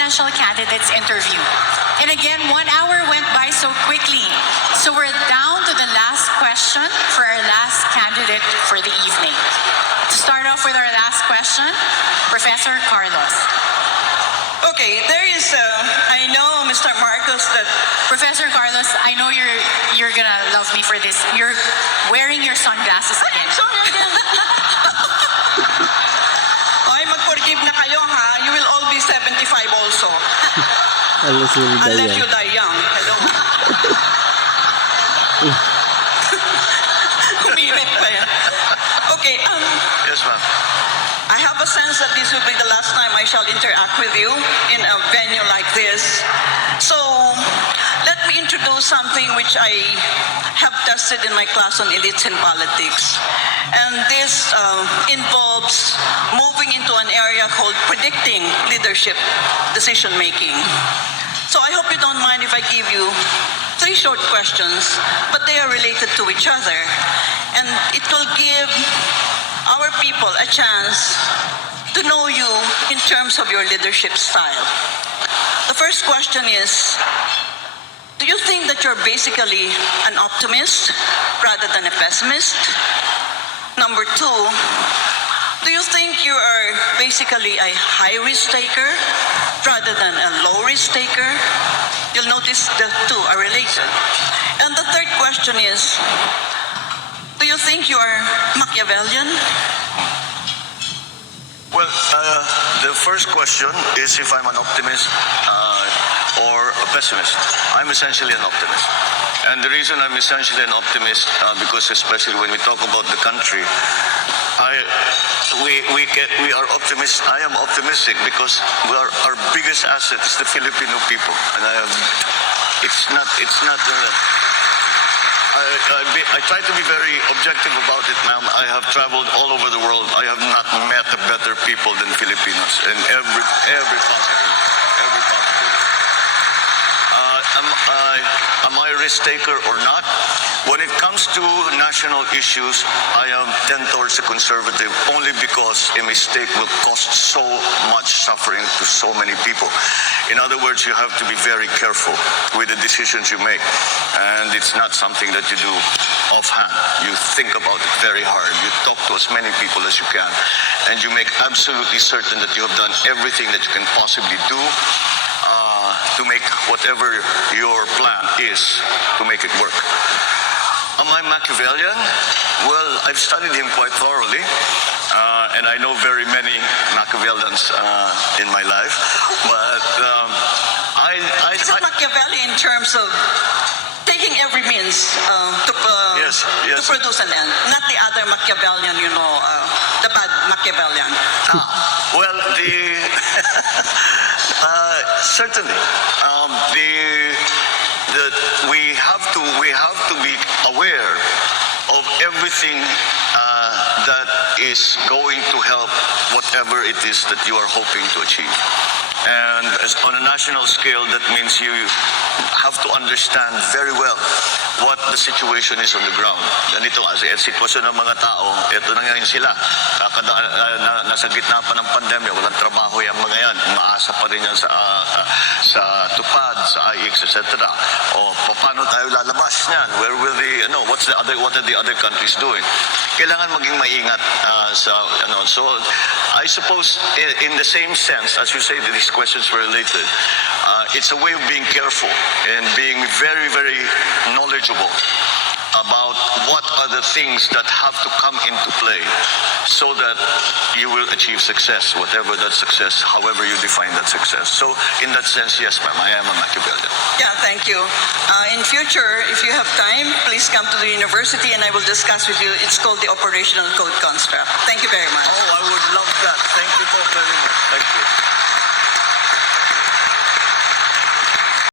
presidential candidates interview. And again, 1 hour went by so quickly. So we're down to the last question for our last candidate for the evening. To start off with our last question, Professor Carlos. Okay, there is, I know, Mr. Marcos, that Professor Carlos, I know you're gonna love me for this. You're wearing your sunglasses again. sorry again. Ay, mag-forgive na kayo, ha? You will all be 75 also. Unless you die young. Hello. Umirit pa yan. Okay, Yes, ma'am. I have a sense that this will be the last time I shall interact with you in a venue like this. So, let me introduce something which I have tested in my class on elites in politics. And this involves moving into an area called predicting leadership decision-making. So I hope you don't mind if I give you 3 short questions, but they are related to each other. And it will give our people a chance to know you in terms of your leadership style. The first question is, do you think that you're basically an optimist rather than a pessimist? Number 2, do you think you are basically a high-risk taker rather than a low-risk taker? You'll notice the 2 are related. And the third question is, do you think you are Machiavellian? Well, the first question is if I'm an optimist or a pessimist. I'm essentially an optimist. And the reason I'm essentially an optimist, because especially when we talk about the country, we are optimists. I am optimistic because our biggest asset is the Filipino people. And I try to be very objective about it, ma'am. I have traveled all over the world. I have not met a better people than Filipinos in every possible. Am I a risk taker or not? When it comes to national issues, I am tend towards the conservative only because a mistake will cost so much suffering to so many people. In other words, you have to be very careful with the decisions you make. And it's not something that you do offhand. You think about it very hard. You talk to as many people as you can. And you make absolutely certain that you have done everything that you can possibly do to make whatever your plan is to make it work. Am I Machiavellian? Well, I've studied him quite thoroughly, and I know very many Machiavellians in my life. But It's a Machiavelli in terms of taking every means to produce an end, not the other Machiavellian, the bad Machiavellian. Well, certainly, we have to be aware of everything that is going to help whatever it is that you are hoping to achieve. And on a national scale, that means you have to understand very well what the situation is on the ground. Ganito kasi sitwasyon ng mga tao, ito na ngayon sila. Nasa gitna pa ng pandemya, walang trabaho yung mga yan. Umaasa pa rin yan sa tupad, sa IX, etc. O paano tayo lalabas niyan? Where will what are the other countries doing? Kailangan maging maingat so I suppose in the same sense, as you say, that these questions were related, it's a way of being careful and being very, very knowledgeable about what are the things that have to come into play so that you will achieve success, whatever that success, however you define that success. So in that sense, yes, ma'am, I am a Machiavellian. Yeah, thank you. In future, if you have time, please come to the university and I will discuss with you. It's called the operational code construct. Thank you very much.